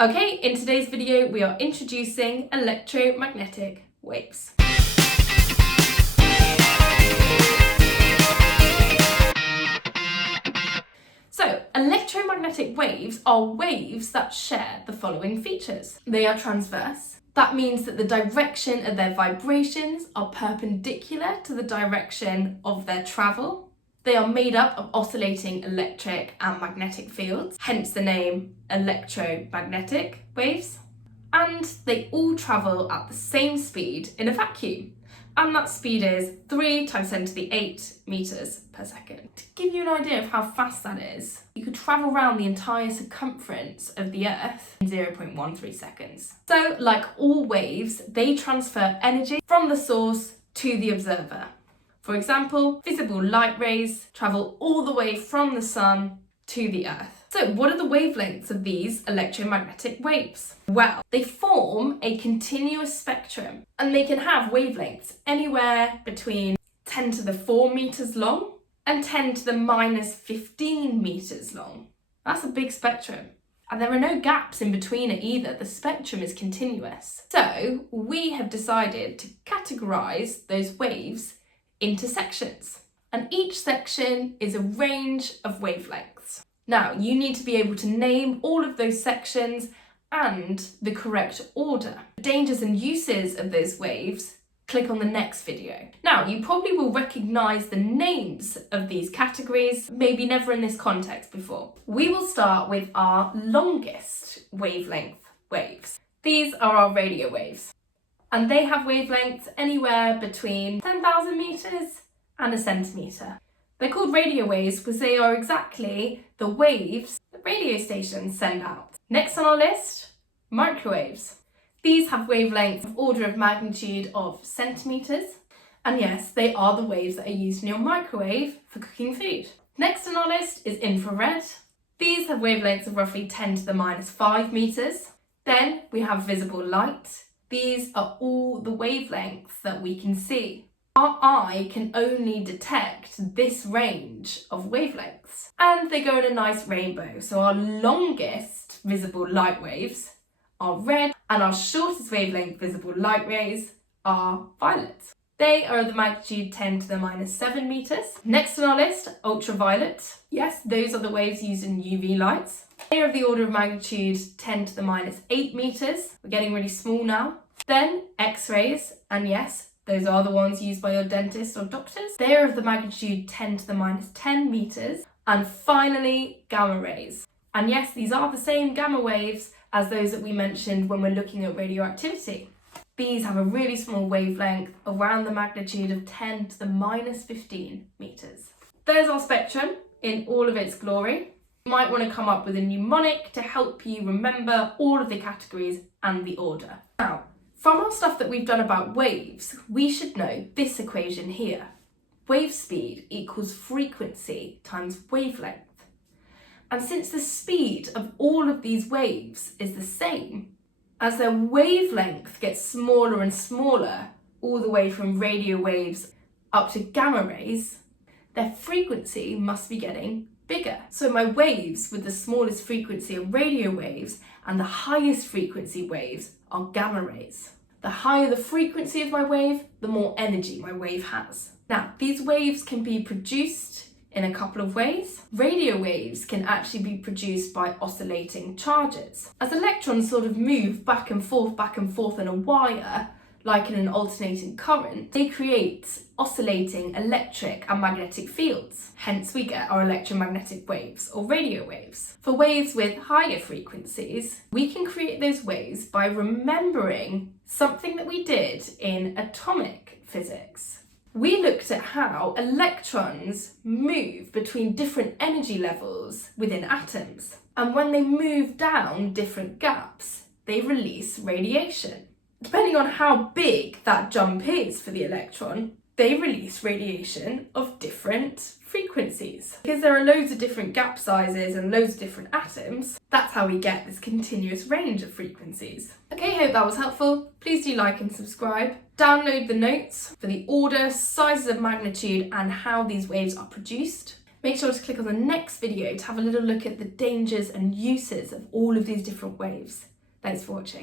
Okay, in today's video we are introducing electromagnetic waves. So, electromagnetic waves are waves that share the following features. They are transverse. That means that the direction of their vibrations are perpendicular to the direction of their travel. They are made up of oscillating electric and magnetic fields, hence the name electromagnetic waves. And they all travel at the same speed in a vacuum. And that speed is 3 × 10⁸ meters per second. To give you an idea of how fast that is, you could travel around the entire circumference of the Earth in 0.13 seconds. So, like all waves, they transfer energy from the source to the observer. For example, visible light rays travel all the way from the sun to the Earth. So what are the wavelengths of these electromagnetic waves? Well, they form a continuous spectrum and they can have wavelengths anywhere between 10⁴ meters long and 10⁻⁻15 meters long. That's a big spectrum. And there are no gaps in between it either. The spectrum is continuous. So we have decided to categorize those waves into sections, and each section is a range of wavelengths. Now, you need to be able to name all of those sections and the correct order. Dangers and uses of those waves, click on the next video. Now, you probably will recognise the names of these categories, maybe never in this context before. We will start with our longest wavelength waves. These are our radio waves. And they have wavelengths anywhere between 10,000 meters and a centimetre. They're called radio waves because they are exactly the waves that radio stations send out. Next on our list, microwaves. These have wavelengths of order of magnitude of centimetres. And yes, they are the waves that are used in your microwave for cooking food. Next on our list is infrared. These have wavelengths of roughly 10⁻⁵ meters. Then we have visible light. These are all the wavelengths that we can see. Our eye can only detect this range of wavelengths, and they go in a nice rainbow. So our longest visible light waves are red, and our shortest wavelength visible light rays are violet. They are of the magnitude 10⁻⁷ meters. Next on our list, ultraviolet. Yes, those are the waves used in UV lights. They are of the order of magnitude 10⁻⁸ meters. We're getting really small now. Then X-rays, and yes, those are the ones used by your dentist or doctors. They are of the magnitude 10⁻⁻10 meters. And finally, gamma rays. And yes, these are the same gamma waves as those that we mentioned when we're looking at radioactivity. These have a really small wavelength around the magnitude of 10⁻⁻15 meters. There's our spectrum in all of its glory. You might want to come up with a mnemonic to help you remember all of the categories and the order. Now, from our stuff that we've done about waves, we should know this equation here. Wave speed equals frequency times wavelength. And since the speed of all of these waves is the same, as their wavelength gets smaller and smaller, all the way from radio waves up to gamma rays, their frequency must be getting bigger. So my waves with the smallest frequency are radio waves, and the highest frequency waves are gamma rays. The higher the frequency of my wave, the more energy my wave has. Now, these waves can be produced in a couple of ways. Radio waves can actually be produced by oscillating charges. As electrons sort of move back and forth in a wire, like in an alternating current, they create oscillating electric and magnetic fields. Hence we get our electromagnetic waves or radio waves. For waves with higher frequencies, we can create those waves by remembering something that we did in atomic physics. We looked at how electrons move between different energy levels within atoms. And when they move down different gaps, they release radiation. Depending on how big that jump is for the electron, they release radiation of different frequencies. Because there are loads of different gap sizes and loads of different atoms, that's how we get this continuous range of frequencies. Okay, hope that was helpful. Please do like and subscribe. Download the notes for the order, sizes of magnitude, and how these waves are produced. Make sure to click on the next video to have a little look at the dangers and uses of all of these different waves. Thanks for watching.